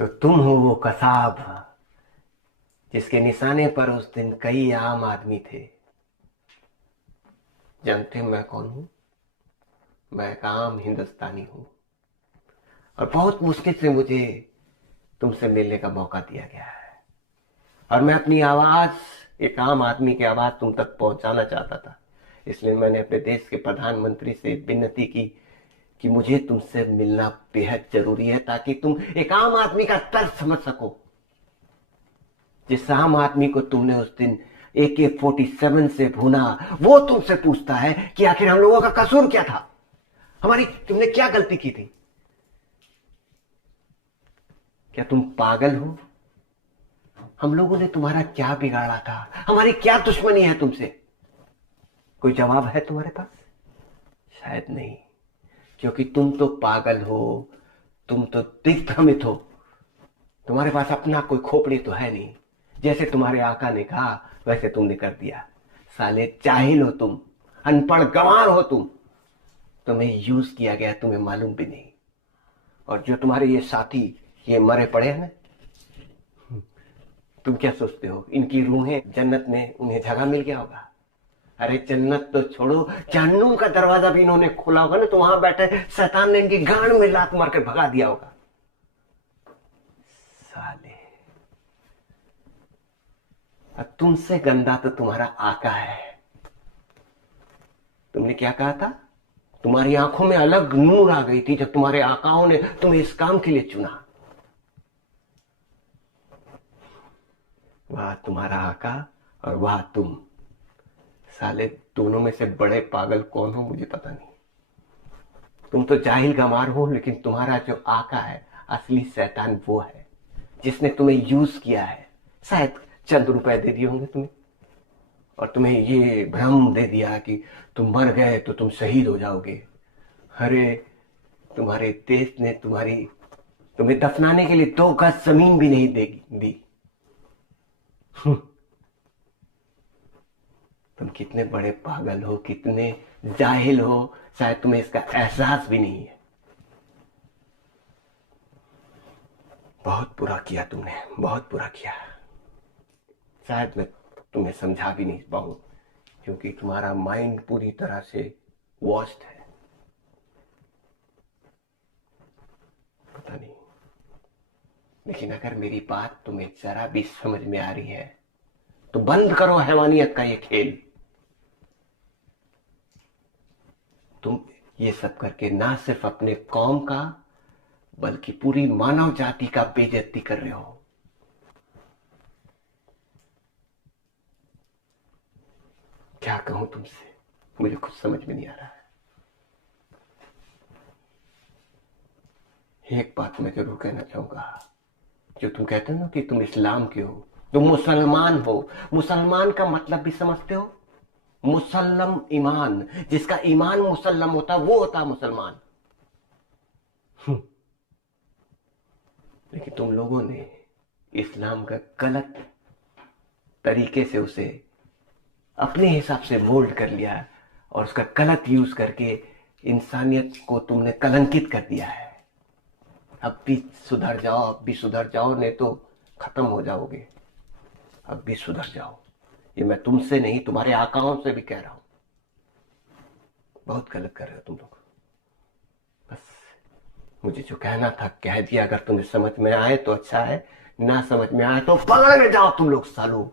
तो तुम हो वो कसाब जिसके निशाने पर उस दिन कई आम आदमी थे। जानते हो मैं कौन हूं? मैं एक आम हिंदुस्तानी हूं और बहुत मुश्किल से मुझे तुमसे मिलने का मौका दिया गया है। और मैं अपनी आवाज, एक आम आदमी की आवाज तुम तक पहुंचाना चाहता था। इसलिए मैंने अपने देश के प्रधानमंत्री से विनती की कि मुझे तुमसे मिलना बेहद जरूरी है, ताकि तुम एक आम आदमी का दर्द समझ सको। जिस आम आदमी को तुमने उस दिन AK-47 से भूना, वो तुमसे पूछता है कि आखिर हम लोगों का कसूर क्या था, हमारी तुमने क्या गलती की थी। क्या तुम पागल हो? हम लोगों ने तुम्हारा क्या बिगाड़ा था? हमारी क्या दुश्मनी है तुमसे? कोई जवाब है तुम्हारे पास? शायद नहीं, क्योंकि तुम तो पागल हो, तुम तो दिग्भ्रमित हो। तुम्हारे पास अपना कोई खोपड़ी तो है नहीं। जैसे तुम्हारे आका ने कहा वैसे तुमने कर दिया। साले जाहिल हो तुम, अनपढ़ गंवार हो तुम। तुम्हें यूज किया गया, तुम्हें मालूम भी नहीं। और जो तुम्हारे ये साथी ये मरे पड़े हैं ना, तुम क्या सोचते हो इनकी रूहें जन्नत में उन्हें जगह मिल गया होगा? अरे जन्नत तो छोड़ो, जहन्नुम का दरवाजा भी इन्होंने खोला होगा ना, तो वहां बैठे शैतान ने इनकी गांड में लात मार कर भगा दिया होगा। साले, अब तुमसे गंदा तो तुम्हारा आका है। तुमने क्या कहा था? तुम्हारी आंखों में अलग नूर आ गई थी जब तुम्हारे आकाओं ने तुम्हें इस काम के लिए चुना। वाह तुम्हारा आका और वाह तुम। साले दोनों में से बड़े पागल कौन हो मुझे पता नहीं। तुम तो जाहिल गंवार हो, लेकिन तुम्हारा जो आका है असली शैतान वो है जिसने तुम्हें यूज किया है। शायद चंद रुपए दे दिए होंगे तुम्हें, और तुम्हें ये भ्रम दे दिया कि तुम मर गए तो तुम शहीद हो जाओगे। अरे तुम्हारे देश ने तुम्हें दफनाने के लिए 2 गज जमीन भी नहीं दी। तुम कितने बड़े पागल हो, कितने जाहिल हो, शायद तुम्हें इसका एहसास भी नहीं है। बहुत बुरा किया तुमने, बहुत बुरा किया। शायद मैं तुम्हें समझा भी नहीं पाऊं, क्योंकि तुम्हारा माइंड पूरी तरह से वॉश्ड है। पता नहीं, लेकिन अगर मेरी बात तुम्हें जरा भी समझ में आ रही है तो बंद करो हैवानियत का ये खेल। तुम ये सब करके ना सिर्फ अपने कौम का बल्कि पूरी मानव जाति का बेइज्जती कर रहे हो। क्या कहूं तुमसे, मुझे कुछ समझ में नहीं आ रहा है। एक बात मैं जरूर कहना चाहूंगा, जो तुम कहते हो ना कि तुम इस्लाम के हो, तुम मुसलमान हो। मुसलमान का मतलब भी समझते हो? मुसल्लम ईमान, जिसका ईमान मुसल्लम होता वो होता मुसलमान। लेकिन तुम लोगों ने इस्लाम का गलत तरीके से उसे अपने हिसाब से मोल्ड कर लिया और उसका गलत यूज करके इंसानियत को तुमने कलंकित कर दिया है। अब भी सुधर जाओ, अब भी सुधर जाओ, नहीं तो खत्म हो जाओगे। अब भी सुधर जाओ। ये मैं तुमसे नहीं, तुम्हारे आकाओं से भी कह रहा हूं। बहुत गलत कर रहे हो तुम लोग। बस मुझे जो कहना था कह दिया। अगर तुम्हें समझ में आए तो अच्छा है, ना समझ में आए तो पकड़ में जाओ तुम लोग सालों।